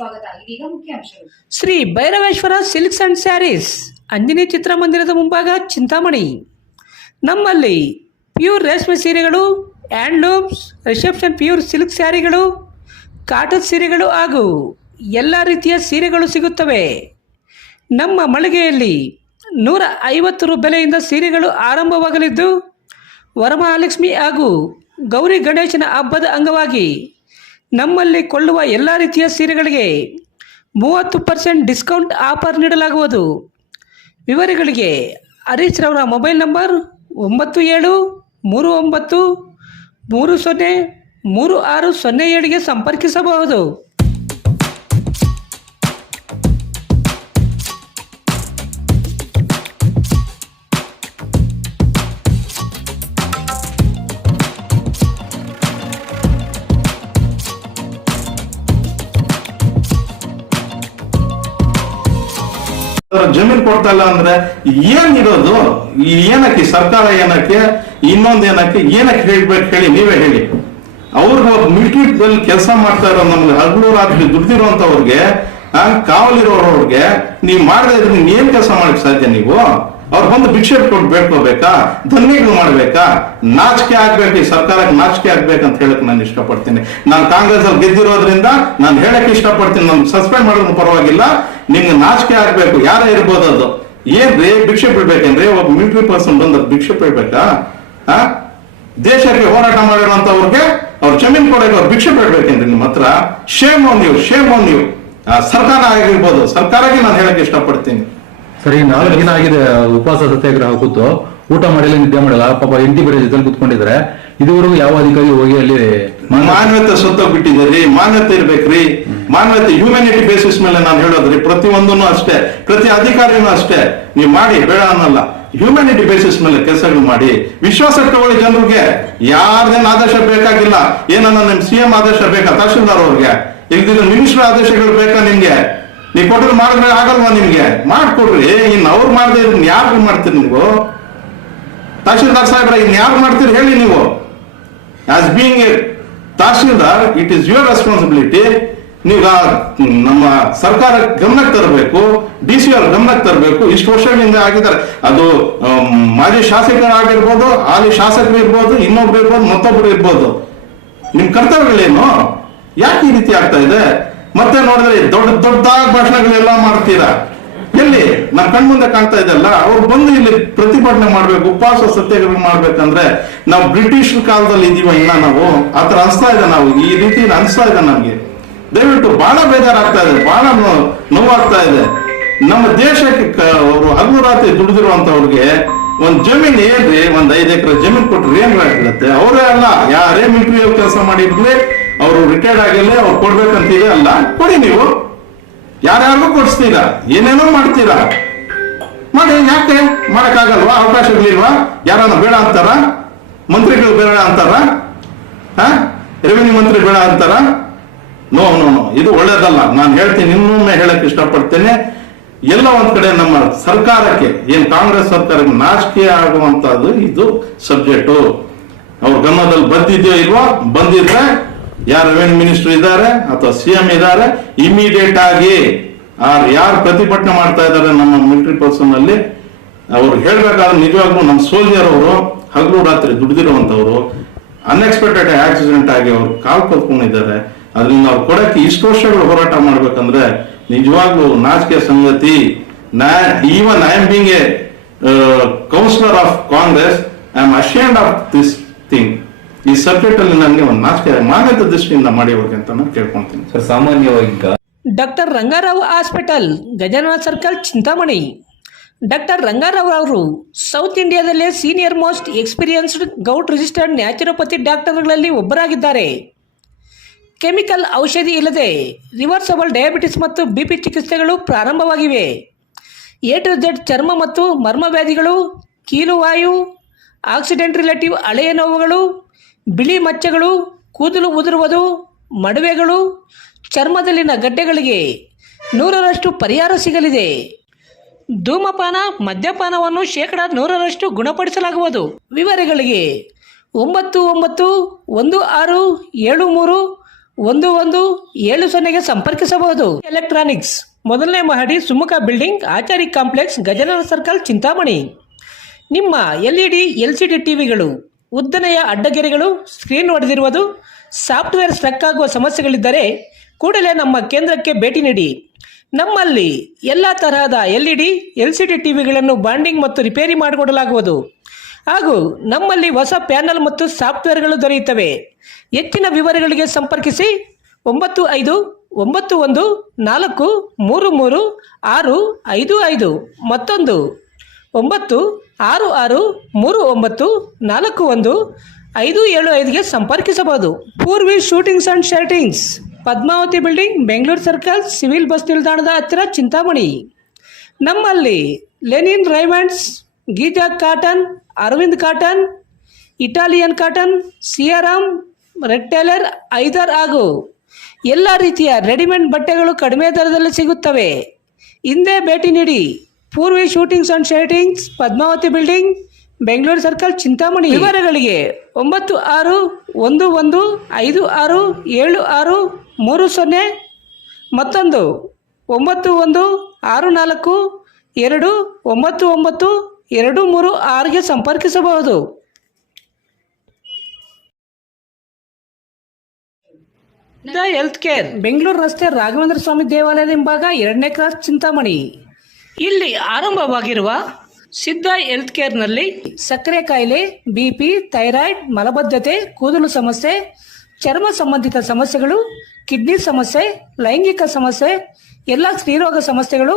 ಸ್ವಾಗತ. ಇದೀಗ ಮುಖ್ಯಾಂಶಗಳು. Shri Bhairaveshwara silks and saris, Anjani ಚಿತ್ರಮಂದಿರದ ಮುಂಭಾಗ, ಚಿಂತಾಮಣಿ. ನಮ್ಮಲ್ಲಿ ಪ್ಯೂರ್ ರೇಷ್ಮೆ ಸೀರೆಗಳು, ಹ್ಯಾಂಡ್ಲೂಮ್ಸ್, ರಿಸೆಪ್ಷನ್ ಪ್ಯೂರ್ ಸಿಲ್ಕ್ ಸ್ಯಾರಿಗಳು, ಕಾಟನ್ ಸೀರೆಗಳು ಹಾಗೂ ಎಲ್ಲ ರೀತಿಯ ಸೀರೆಗಳು ಸಿಗುತ್ತವೆ. ನಮ್ಮ ಮಳಿಗೆಯಲ್ಲಿ 150 ರು ಬೆಲೆಯಿಂದ ಸೀರೆಗಳು ಆರಂಭವಾಗಲಿದ್ದು, ವರಮಹಾಲಕ್ಷ್ಮಿ ಹಾಗೂ ಗೌರಿ ಗಣೇಶನ ಹಬ್ಬದ ಅಂಗವಾಗಿ ನಮ್ಮಲ್ಲಿ ಕೊಳ್ಳುವ ಎಲ್ಲ ರೀತಿಯ ಸೀರೆಗಳಿಗೆ 30% ಡಿಸ್ಕೌಂಟ್ ಆಫರ್ ನೀಡಲಾಗುವುದು. ವಿವರಗಳಿಗೆ ಹರೀಶ್ ರವರ ಮೊಬೈಲ್ ನಂಬರ್ 9739303607ಗೆ ಸಂಪರ್ಕಿಸಬಹುದು. ಜಮೀನು ಕೊಡ್ತಾ ಇಲ್ಲ ಅಂದ್ರೆ ಏನಿರೋದು? ಏನಕ್ಕೆ ಸರ್ಕಾರ, ಏನಕ್ಕೆ ಇನ್ನೊಂದು ಏನಕ್ಕೆ ಹೇಳ್ಬೇಕು ಹೇಳಿ, ನೀವೇ ಹೇಳಿ. ಅವ್ರಿಗೆ ಮಿಲಿಟರಿ ಕೆಲಸ ಮಾಡ್ತಾ ಇರೋ ನಮ್ಗೆ ಹಗಲು ರಾತ್ರಿ ದುಡ್ದಿರೋಂಥವ್ರಿಗೆ, ಕಾವಲಿರೋರವ್ರಿಗೆ ನೀವು ಮಾಡದೇ ಇದ್ರೆ ನೀವ್ ಏನ್ ಕೆಲಸ ಮಾಡಕ್ ಸಾಧ್ಯ? ನೀವು ಅವ್ರು ಬಂದು ಭಿಕ್ಷೆ ಕೊಟ್ಟು ಬೇಡ್ಕೋಬೇಕಾ? ಧನ್ಯಗಳು ಮಾಡ್ಬೇಕಾ? ನಾಚಿಕೆ ಆಗ್ಬೇಕು, ಈ ಸರ್ಕಾರಕ್ಕೆ ನಾಚಿಕೆ ಆಗ್ಬೇಕಂತ ಹೇಳಕ್ ನಾನು ಇಷ್ಟಪಡ್ತೀನಿ. ನಾನು ಕಾಂಗ್ರೆಸ್ ಅಲ್ಲಿ ಗೆದ್ದಿರೋದ್ರಿಂದ ನಾನು ಹೇಳಕ್ ಇಷ್ಟಪಡ್ತೀನಿ. ನನ್ ಸಸ್ಪೆಂಡ್ ಮಾಡೋದು ಪರವಾಗಿಲ್ಲ, ನಿಮ್ಗೆ ನಾಚಿಕೆ ಆಗ್ಬೇಕು. ಯಾರೇ ಇರ್ಬೋದು ಅದು. ಏನ್ರಿ ಭಿಕ್ಷೆ ಬಿಡ್ಬೇಕೇನ್ರಿ? ಒಬ್ಬ ಮಿಲಿಟರಿ ಪರ್ಸನ್ ಬಂದ ಭಿಕ್ಷೆ ಬಿಡ್ಬೇಕಾ? ದೇಶಕ್ಕೆ ಹೋರಾಟ ಮಾಡಿರುವಂತವ್ರಿಗೆ ಅವ್ರ ಜಮೀನ್ ಕೊಡಕ್ಕೆ ಅವ್ರು ಭಿಕ್ಷೆ ಬಿಡ್ಬೇಕೇನ್ರಿ ನಿಮ್ಮ ಹತ್ರ? ಶೇಮ್ ಆನ್ ನೀವು. ಸರ್ಕಾರ ಆಗಿರ್ಬೋದು, ಸರ್ಕಾರಕ್ಕೆ ನಾನು ಹೇಳಕ್ ಇಷ್ಟಪಡ್ತೀನಿ. ಸರಿ, 4 ದಿನ ಆಗಿದೆ ಉಪವಾಸ ಸತ್ಯಾಗ್ರಹ ಕೂತು, ಊಟ ಮಾಡಿಲ್ಲ, ನಿದ್ದೆ ಮಾಡಿಲ್ಲ, ಪಾಪ ಹೆಂಡತಿ ಬೇರೆ ಜೊತೆ ಕೂತ್ಕೊಂಡಿದ್ರೆ. ಇದುವರೆಗೂ ಯಾವ ಅಧಿಕಾರಿ ಹೋಗಿ ಅಲ್ಲಿ ಮಾನವತೆ ಸತ್ತೋಗ್ಬಿಟ್ಟಿದ್ರಿ. ಮಾನವತೆ ಇರ್ಬೇಕ್ರಿ, ಮಾನವತೆ ಹ್ಯೂಮ್ಯಾನಿಟಿ ಬೇಸಿಸ್ ಮೇಲೆ ನಾನು ಹೇಳೋದ್ರಿ. ಪ್ರತಿಯೊಂದನ್ನು ಅಷ್ಟೇ, ಪ್ರತಿ ಅಧಿಕಾರಿನೂ ಅಷ್ಟೇ. ನೀವು ಮಾಡಿ, ಬೇಡ ಅನ್ನಲ್ಲ. ಹ್ಯೂಮ್ಯಾನಿಟಿ ಬೇಸಿಸ್ ಮೇಲೆ ಕೆಲಸಗಳು ಮಾಡಿ, ವಿಶ್ವಾಸ ತಗೊಳ್ಳಿ ಜನರಿಗೆ. ಯಾರ್ದೇನು ಆದೇಶ ಬೇಕಾಗಿಲ್ಲ. ಏನನ್ನ ನಿಮ್ CM ಆದೇಶ ಬೇಕಾ? ತಹಶೀಲ್ದಾರ್ ಅವ್ರಿಗೆ ಇಲ್ದಿದ್ರೆ ಮಿನಿಸ್ಟರ್ ಆದೇಶಗಳು ಬೇಕಾ ನಿಮ್ಗೆ? ನೀವು ಕೊಟ್ಟರು ಮಾಡಿದ್ರೆ ಆಗಲ್ವಾ? ನಿಮ್ಗೆ ಮಾಡ್ಕೊಡ್ರಿ. ಇನ್ನು ಅವ್ರು ಮಾಡದೆ ಇನ್ ಯಾರು ಮಾಡ್ತೀರಿ ನೀವು? ತಹಶೀಲ್ದಾರ್ ಸಾಹೇಬ್ರ ಇನ್ ಯಾರು ಮಾಡ್ತೀರಿ ಹೇಳಿ ನೀವು? As being A tahsildar, it is your responsibility. ನೀವು ನಮ್ಮ ಸರ್ಕಾರ ಗಮನಕ್ಕೆ ತರಬೇಕು, DC ಅವ್ರ ಗಮನಕ್ಕೆ ತರಬೇಕು. ಇಷ್ಟು ವರ್ಷಗಳಿಂದ ಆಗಿದ್ದಾರೆ. ಅದು ಮಾಜಿ ಶಾಸಕರಾಗಿರ್ಬೋದು, ಹಾಲಿ ಶಾಸಕರು ಇರ್ಬೋದು, ಇನ್ನೊಬ್ರು ಇರ್ಬೋದು, ಮತ್ತೊಬ್ರು ಇರ್ಬೋದು. ನಿಮ್ ಕರ್ತವ್ಯಗಳೇನು? ಯಾಕೆ ಈ ರೀತಿ ಆಗ್ತಾ ಇದೆ? ಮತ್ತೆ ನೋಡಿದ್ರೆ ದೊಡ್ಡದಾಗಿ ಭಾಷಣಗಳೆಲ್ಲ ಮಾಡ್ತೀರಾ. ಎಲ್ಲಿ ನಮ್ಮ ಕಣ್ಮುಂದೆ ಕಾಣ್ತಾ ಇದೆಲ್ಲ. ಅವ್ರು ಬಂದು ಇಲ್ಲಿ ಪ್ರತಿಭಟನೆ ಮಾಡ್ಬೇಕು, ಉಪವಾಸ ಸತ್ಯಾಗ್ರಹ ಮಾಡ್ಬೇಕಂದ್ರೆ ನಾವು ಬ್ರಿಟಿಷ್ ಕಾಲದಲ್ಲಿ ಇದೀವ ಇನ್ನ? ನಾವು ಆತರ ಅನ್ಸ್ತಾ ಇದೆ. ನಾವು ಈ ರೀತಿ ಅನ್ಸ್ತಾ ಇದೆ ನಮ್ಗೆ. ದಯವಿಟ್ಟು ಬಹಳ ಬೇಜಾರಾಗ್ತಾ ಇದೆ, ಬಹಳ ನೋವಾಗ್ತಾ ಇದೆ. ನಮ್ಮ ದೇಶಕ್ಕೆ ಅವರು ಹಗಲು ರಾತ್ರಿ ದುಡಿದಿರುವಂತವ್ರಿಗೆ ಒಂದ್ ಜಮೀನ್ ಏನ್ರಿ, 5 ಎಕರೆ ಜಮೀನ್ ಕೊಟ್ರೆ ಏನ್ ಆಗಿರುತ್ತೆ? ಅವರೇ ಅಲ್ಲ, ಯಾರೇ ಮಿಲಿಟರಿ ಕೆಲಸ ಮಾಡಿರ್ಲಿ, ಅವರು ರಿಟೈರ್ಡ್ ಆಗಿರ್ಲಿ, ಅವ್ರು ಕೊಡ್ಬೇಕಂತೀವಿ ಅಲ್ಲ, ಕೊಡಿ. ನೀವು ಯಾರ್ಯಾರಿಗೂ ಕೊಡಿಸ್ತೀರಾ, ಏನೇನೋ ಮಾಡ್ತೀರಾ, ಮಾಡಿ. ಯಾಕೆ ಮಾಡಕ್ಕಾಗಲ್ವಾ? ಅವಕಾಶಗಳಿಲ್ವಾ? ಯಾರನ್ನ ಬೇಡ ಅಂತಾರ? ಮಂತ್ರಿಗಳು ಬೇಡ ಅಂತಾರ? ರೆವಿನ್ಯೂ ಮಂತ್ರಿ ಬೇಡ ಅಂತಾರ? ನೋ, ಇದು ಒಳ್ಳೇದಲ್ಲ. ನಾನು ಹೇಳ್ತೀನಿ, ಇನ್ನೊಮ್ಮೆ ಹೇಳಕ್ ಇಷ್ಟಪಡ್ತೇನೆ. ಎಲ್ಲ ಒಂದ್ ಕಡೆ ನಮ್ಮ ಸರ್ಕಾರಕ್ಕೆ, ಏನ್ ಕಾಂಗ್ರೆಸ್ ಸರ್ಕಾರಕ್ಕೆ ನಾಚಿಕೆ ಆಗುವಂತದ್ದು ಇದು ಸಬ್ಜೆಕ್ಟು. ಅವ್ರ ಗಮನದಲ್ಲಿ ಬಂದಿದ್ಯೋ ಇಲ್ವಾ? ಬಂದಿದ್ರೆ ಯಾರು ರೆವಿನ್ಯೂ ಮಿನಿಸ್ಟರ್ ಇದ್ದಾರೆ ಅಥವಾ CM ಇದ್ದಾರೆ, ಇಮಿಡಿಯೇಟ್ ಆಗಿ ಯಾರು ಪ್ರತಿಭಟನೆ ಮಾಡ್ತಾ ಇದ್ದಾರೆ ನಮ್ಮ ಮಿಲಿಟರಿ ಪರ್ಸನ್ ಅಲ್ಲಿ, ಅವ್ರು ಹೇಳ್ಬೇಕಾದ್ರೆ ನಿಜವಾಗ್ಲೂ ನಮ್ಮ ಸೋಲ್ಜರ್ ಅವರು ಹಗಲು ರಾತ್ರಿ ದುಡಿದಿರುವಂತವ್ರು ಅನ್ಎಕ್ಸ್ಪೆಕ್ಟೆಡ್ ಆಕ್ಸಿಡೆಂಟ್ ಆಗಿ ಅವ್ರು ಕಾಲ್ ಕಲ್ತ್ಕೊಂಡಿದ್ದಾರೆ. ಅದರಿಂದ ಅವ್ರು ಕೊಡಕ್ಕೆ ಇಷ್ಟು ವರ್ಷಗಳು ಹೋರಾಟ ಮಾಡ್ಬೇಕಂದ್ರೆ ನಿಜವಾಗ್ಲೂ ನಾಚಿಕೆ ಸಂಗತಿ. Even I am being a councillor of Congress, I am ashamed of this thing. ಈ ಸಬ್ಜೆಕ್ಟ್ ಅಲ್ಲಿ ನನಗೆ ಒಂದು ನಾಚಿಕೆ, ಮಾನ್ಯತೆ ದೃಷ್ಟಿಯಿಂದ ಮಾಡಿ ಹೋಗಿ ಅಂತ ನಾನು ಕೇಳ್ಕೊಂತೀನಿ. ಸರ್, ಸಾಮಾನ್ಯವಾಗಿ doctor Rangarao hospital, Gajanana circle, Chintamani. Doctor Rangarao ಅವರು ಸೌತ್ ಇಂಡಿಯಾದಲ್ಲೇ senior most experienced gout registered naturopathy ಡಾಕ್ಟರ್ಗಳಲ್ಲಿ ಒಬ್ಬರಾಗಿದ್ದಾರೆ. ಕೆಮಿಕಲ್ ಔಷಧಿ ಇಲ್ಲದೆ ರಿವರ್ಸಬಲ್ ಡಯಾಬಿಟಿಸ್ ಮತ್ತು BP ಚಿಕಿತ್ಸೆಗಳು ಪ್ರಾರಂಭವಾಗಿವೆ. A to Z ಚರ್ಮ ಮತ್ತು ಮರ್ಮವ್ಯಾಧಿಗಳು, ಕೀಲುವಾಯು, ಆಕ್ಸಿಡೆಂಟ್ ರಿಲೇಟಿವ್ ಹಳೆಯ ನೋವುಗಳು, ಬಿಳಿ ಮಚ್ಚೆಗಳು, ಕೂದಲು ಉದುರುವುದು, ಮಡುವೆಗಳು, ಚರ್ಮದಲ್ಲಿನ ಗಡ್ಡೆಗಳಿಗೆ 100ರಷ್ಟು ಪರಿಹಾರ ಸಿಗಲಿದೆ. ಧೂಮಪಾನ, ಮದ್ಯಪಾನವನ್ನು 100% ಗುಣಪಡಿಸಲಾಗುವುದು. ವಿವರಗಳಿಗೆ 991673 1170 ಸಂಪರ್ಕಿಸಬಹುದು. ಎಲೆಕ್ಟ್ರಾನಿಕ್ಸ್, ಮೊದಲನೇ ಮಹಡಿ, Sumukha building, Achari complex, Gajanana circle, Chintamani. ನಿಮ್ಮ LED LCD ಟಿವಿಗಳು ಉದ್ದನೆಯ ಅಡ್ಡಗೆರೆಗಳು, ಸ್ಕ್ರೀನ್ ಒಡೆದಿರುವುದು, ಸಾಫ್ಟ್ವೇರ್ ಸ್ಟ್ರಕ್ ಆಗುವ ಸಮಸ್ಯೆಗಳಿದ್ದರೆ ಕೂಡಲೇ ನಮ್ಮ ಕೇಂದ್ರಕ್ಕೆ ಭೇಟಿ ನೀಡಿ. ನಮ್ಮಲ್ಲಿ ಎಲ್ಲ ತರಹದ LED LCD ಟಿವಿಗಳನ್ನು ಬಾಂಡಿಂಗ್ ಮತ್ತು ರಿಪೇರಿ ಮಾಡಿಕೊಡಲಾಗುವುದು. ಹಾಗೂ ನಮ್ಮಲ್ಲಿ ಹೊಸ ಪ್ಯಾನಲ್ ಮತ್ತು ಸಾಫ್ಟ್ವೇರ್ಗಳು ದೊರೆಯುತ್ತವೆ. ಹೆಚ್ಚಿನ ವಿವರಗಳಿಗೆ ಸಂಪರ್ಕಿಸಿ 9514333655, ಮತ್ತೊಂದು 9663941575ಗೆ ಸಂಪರ್ಕಿಸಬಹುದು. Purvi shootings and shirtings, Padmavati building, Bengaluru circle, civil bus ನಿಲ್ದಾಣದ ಹತ್ತಿರ, ಚಿಂತಾಮಣಿ. ನಮ್ಮಲ್ಲಿ linen Raymonds, Giza cotton, Arvind cotton, Italian cotton, Siyaram, red tailor, ಐದರ್ ಹಾಗೂ ಎಲ್ಲ ರೀತಿಯ ರೆಡಿಮೇಡ್ ಬಟ್ಟೆಗಳು ಕಡಿಮೆ ದರದಲ್ಲಿ ಸಿಗುತ್ತವೆ. ಹಿಂದೆ ಭೇಟಿ ನೀಡಿ. Purvi shootings and shirtings, Padmavati building, Bengaluru circle, Chintamani. ವಿವರಗಳಿಗೆ 9611567630, ಮತ್ತೊಂದು 9164299236ಗೆ ಸಂಪರ್ಕಿಸಬಹುದು. ಹೆಲ್ತ್ ಕೇರ್, ಬೆಂಗಳೂರು ರಸ್ತೆ, ರಾಘವೇಂದ್ರ ಸ್ವಾಮಿ ದೇವಾಲಯದ ಹಿಂಭಾಗ, 2ನೇ ಕ್ರಾಸ್, ಚಿಂತಾಮಣಿ. ಇಲ್ಲಿ ಆರಂಭವಾಗಿರುವ ಸಿದ್ಧ ಹೆಲ್ತ್ ಕೇರ್ನಲ್ಲಿ ಸಕ್ಕರೆ ಕಾಯಿಲೆ, BP, ಥೈರಾಯ್ಡ್, ಮಲಬದ್ಧತೆ, ಕೂದಲು ಸಮಸ್ಯೆ, ಚರ್ಮ ಸಂಬಂಧಿತ ಸಮಸ್ಯೆಗಳು, ಕಿಡ್ನಿ ಸಮಸ್ಯೆ, ಲೈಂಗಿಕ ಸಮಸ್ಯೆ, ಎಲ್ಲ ಸ್ತ್ರೀರೋಗ ಸಮಸ್ಯೆಗಳು,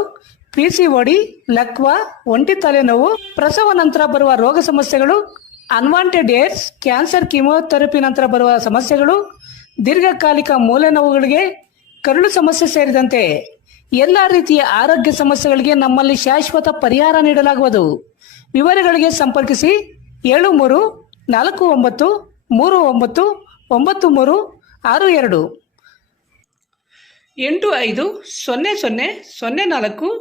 PCOD, ಲಕ್ವಾ, ಒಂಟಿ ತಲೆನೋವು, ಪ್ರಸವ ನಂತರ ಬರುವ ರೋಗ ಸಮಸ್ಯೆಗಳು, ಅನ್ವಾಂಟೆಡ್ ಏಡ್ಸ್, ಕ್ಯಾನ್ಸರ್, ಕೀಮೋಥೆರಪಿ ನಂತರ ಬರುವ ಸಮಸ್ಯೆಗಳು, ದೀರ್ಘಕಾಲಿಕ ಮೂಳೆ ನೋವುಗಳಿಗೆ, ಕರುಳು ಸಮಸ್ಯೆ ಸೇರಿದಂತೆ ಎಲ್ಲ ರೀತಿಯ ಆರೋಗ್ಯ ಸಮಸ್ಯೆಗಳಿಗೆ ನಮ್ಮಲ್ಲಿ ಶಾಶ್ವತ ಪರಿಹಾರ ನೀಡಲಾಗುವುದು. ವಿವರಗಳಿಗೆ ಸಂಪರ್ಕಿಸಿ 7349399362 850004